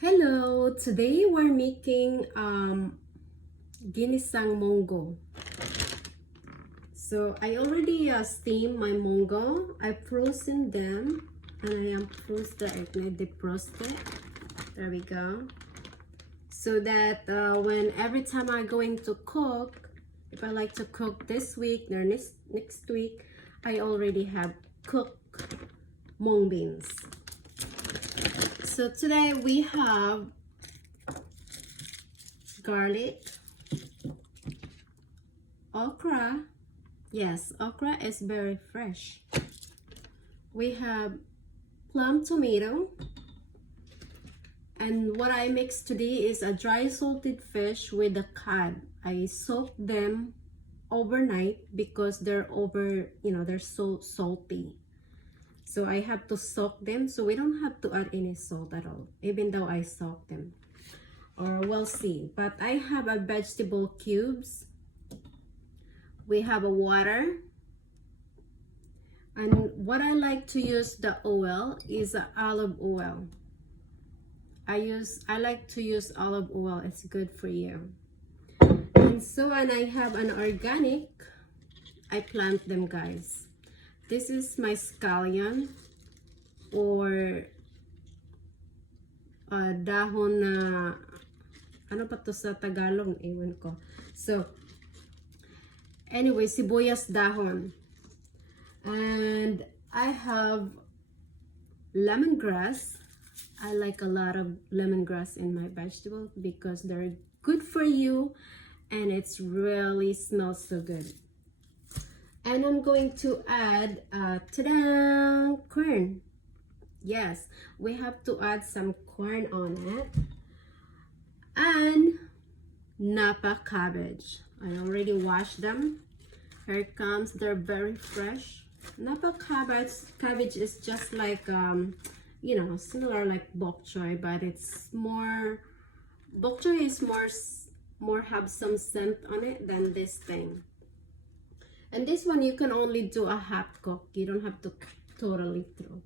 Hello, today we're making Ginisang monggo. So I already steamed my monggo. I frozen them and I am froze the egg and defrosted. There we go. So that when every time I'm going to cook, if I like to cook this week or next week, I already have cooked mung beans. So today we have garlic, okra. Yes, okra is very fresh. We have plum tomato. And what I mixed today is a dry salted fish with a cod. I soaked them overnight because they're they're so salty. So I have to soak them, so we don't have to add any salt at all, even though I soak them. Or we'll see. But I have a vegetable cubes. We have a water. And what I like to use the oil is olive oil. I like to use olive oil. It's good for you. And so, and I have an organic. I plant them, guys. This is my scallion or dahon na ano pa to sa Tagalog, ewan ko. So anyway, sibuyas dahon. And I have lemongrass. I like a lot of lemongrass in my vegetables because they're good for you and it's really smells so good. And I'm going to add ta-da, corn. Yes, we have to add some corn on it. And napa cabbage. I already washed them. Here it comes. They're very fresh. Napa cabbage is just like similar like bok choy, but it's more, bok choy is more have some scent on it than this thing. And this one you can only do a half cook. You don't have to totally throw.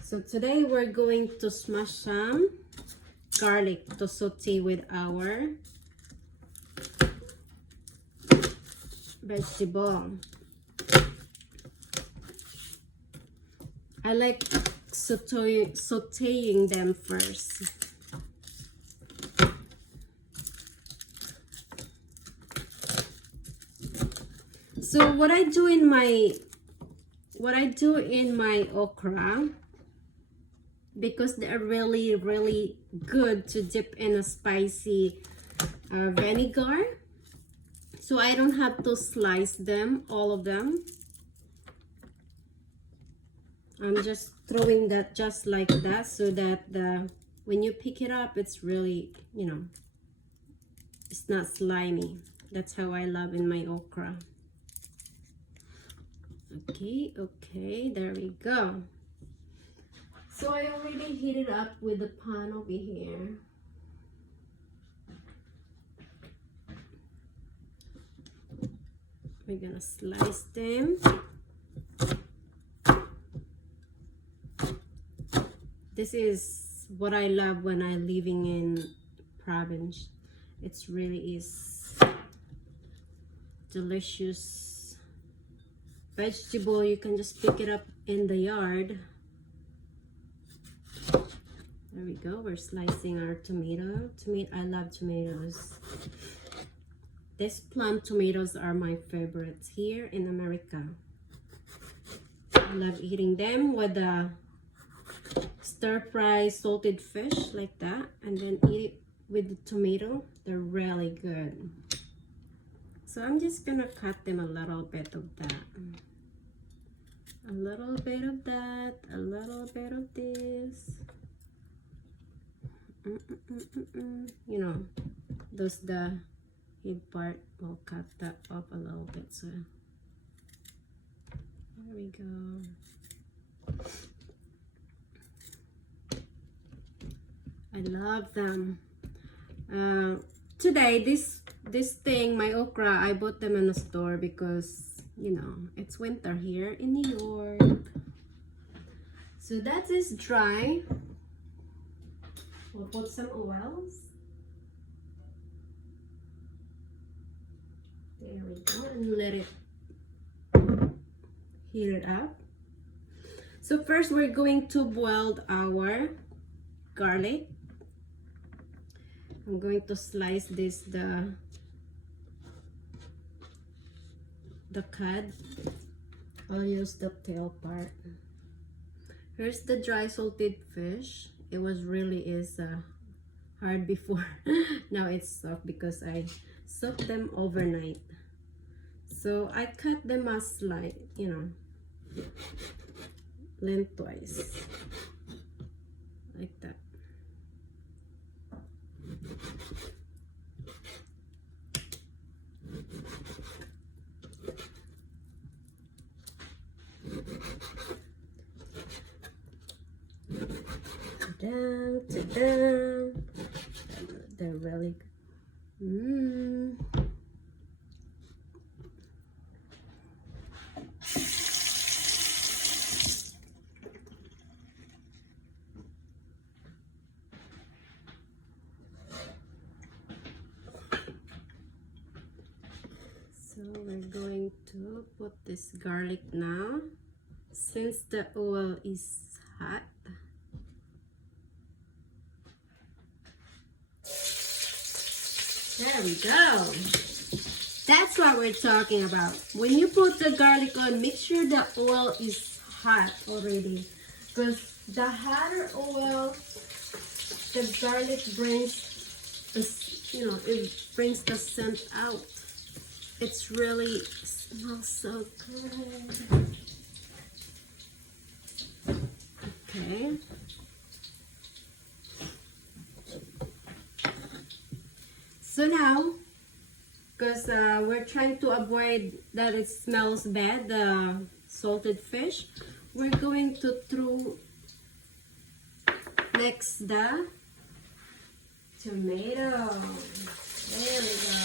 So today we're going to smash some garlic to saute with our vegetable. I like sauteing them first. So what I do in my okra, because they're really good to dip in a spicy vinegar, so I don't have to slice them, all of them. I'm just throwing that just like that, so that when you pick it up, it's really, it's not slimy. That's how I love in my okra. Okay, there we go. So I already heated up with the pan over here. We're gonna slice them. This is what I love when I'm living in province. It's really is delicious vegetable. You can just pick it up in the yard. There we go. We're slicing our tomato. I love tomatoes. These plum tomatoes are my favorites here in America. I love eating them with a stir-fry salted fish like that, and then eat it with the tomato. They're really good. So I'm just gonna cut them a little bit of that. A little bit of that, a little bit of this. You know, those the head part, we'll cut that up a little bit. So there we go. I love them. Today, this thing, my okra, I bought them in a store because it's winter here in New York. So that is dry. We'll put some oils. There we go, and let it heat it up. So first we're going to boil our garlic. I'm going to slice this the cud. I'll use the tail part. Here's the dry salted fish. It was really hard before. Now it's soft because I soaked them overnight. So I cut them as like, you know, lengthwise, like that. Ta-da. They're really good. So we're going to put this garlic now, since the oil is hot. There we go. That's what we're talking about. When you put the garlic on, make sure the oil is hot already, because the hotter oil, the garlic brings the, you know, it brings the scent out. It's really smells so good. Okay. So now, because we're trying to avoid that it smells bad, the salted fish, we're going to throw next the tomato. There we go.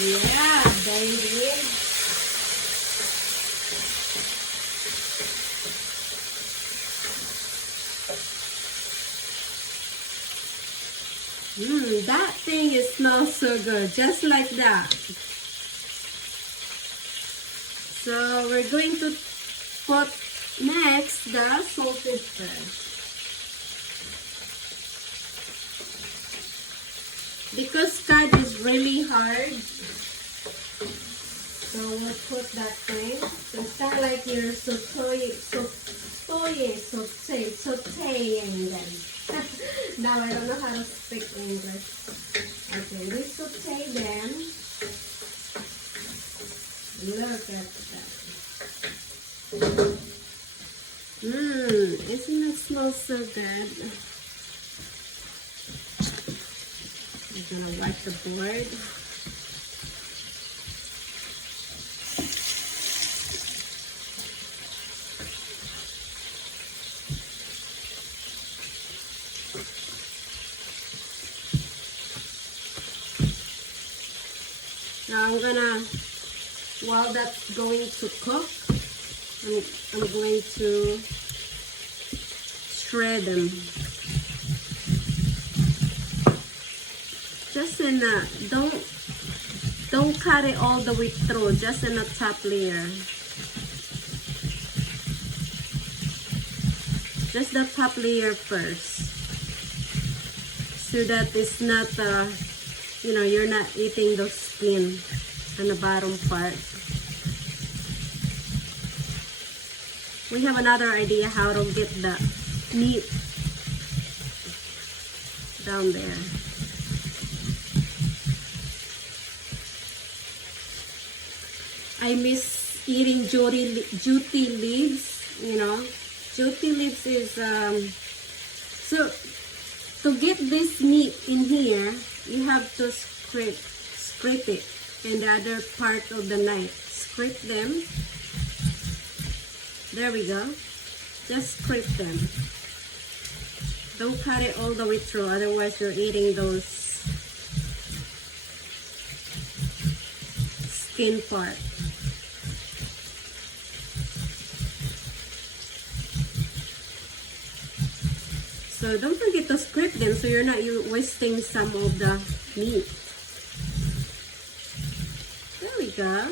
Yeah, baby. That thing smells so good, just like that. So we're going to put next the salted fish. Because cod is really hard, so we'll put that thing. So it's kind of like you're sauteing them. Now I don't know how to speak English. Okay, we saute them. Look at that. Isn't it smell so good? I'm gonna wipe the board. Now I'm gonna, while that's going to cook, I'm going to shred them. Just in a, don't cut it all the way through, just in the top layer. Just the top layer first, so that it's not, you know, you're not eating the skin on the bottom part. We have another idea how to get the meat down there. I miss eating jute leaves, you know. Jute leaves is, so to get this meat in here, you have to scrape it in the other part of the knife. Scrape them. There we go. Just scrape them. Don't cut it all the way through, otherwise you're eating those skin part. So don't forget to scrape them so you're not wasting some of the meat. There we go.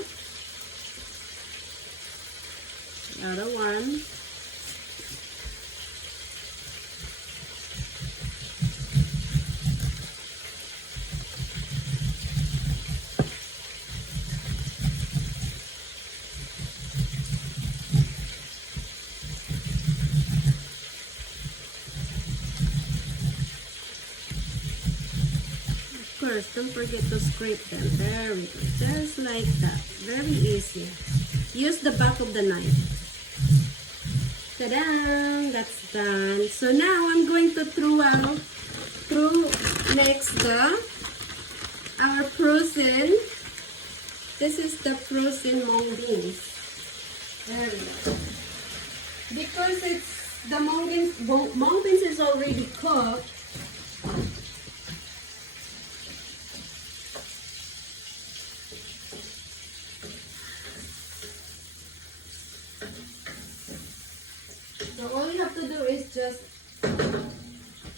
Another one. Of course, don't forget to scrape them. There we go. Just like that. Very easy. Use the back of the knife. Ta-da! That's done. So now I'm going to throw next our frozen. This is the frozen mung beans. There we go. Because the mung beans is already cooked. So all you have to do is just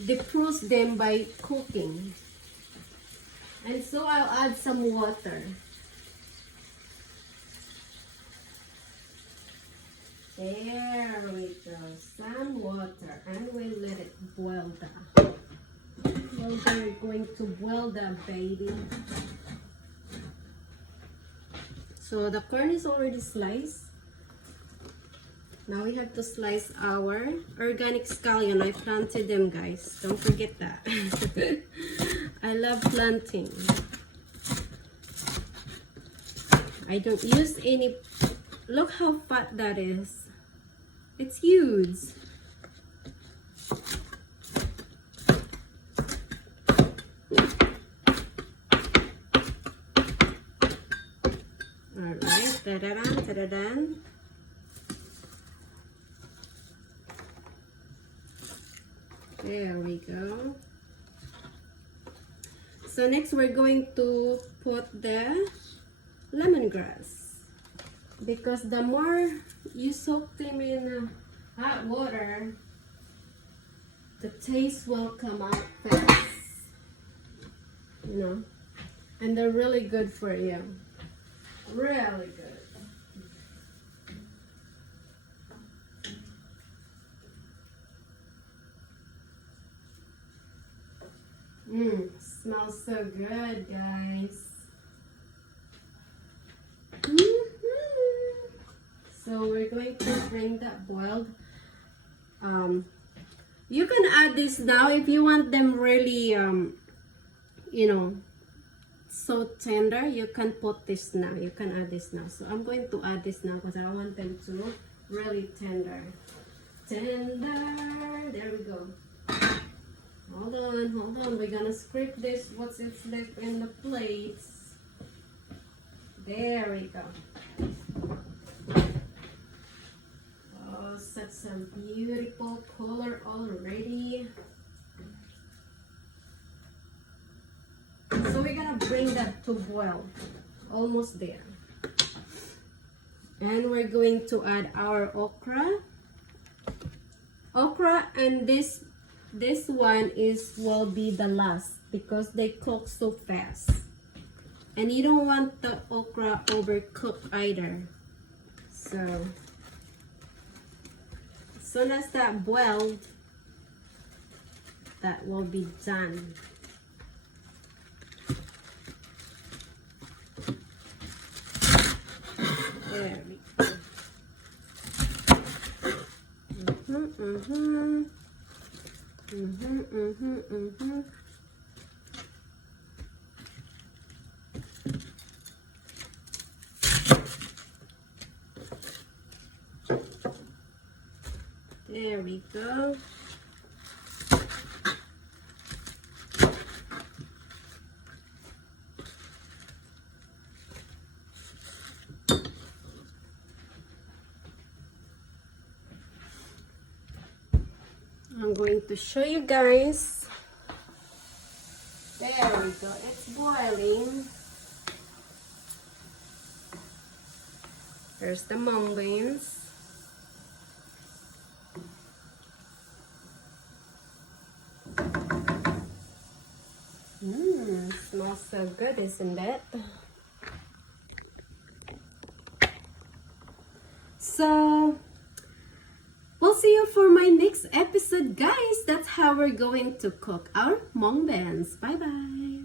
defrost them by cooking. And so I'll add some water. There we go. Some water. And we'll let it boil down. Well, we're going to boil the baby. So the corn is already sliced. Now we have to slice our organic scallion. I planted them, guys. Don't forget that. I love planting. I don't use any. Look how fat that is. It's huge. Alright. Ta-da-dan, ta-da-dan. There we go. So next we're going to put the lemongrass, because the more you soak them in hot water, the taste will come out fast, you know, and they're really good for you. Really good. Smells so good, guys. So we're going to bring that boiled. You can add this now if you want them really, you know, so tender. You can put this now. You can add this now. So I'm going to add this now because I want them to really tender. Tender. There we go. Hold on. We're gonna scrape this, what's left in the plates. There we go. Oh, such a beautiful color already. So we're gonna bring that to boil. Almost there. And we're going to add our okra. Okra and this one will be the last because they cook so fast. And you don't want the okra overcooked either. So as soon as that boiled, that will be done. There we go. There we go. I'm going to show you guys. There we go. It's boiling. There's the mung beans. Smells so good, isn't it? So, we'll see you for my next episode, guys. That's how we're going to cook our mung beans. Bye-bye.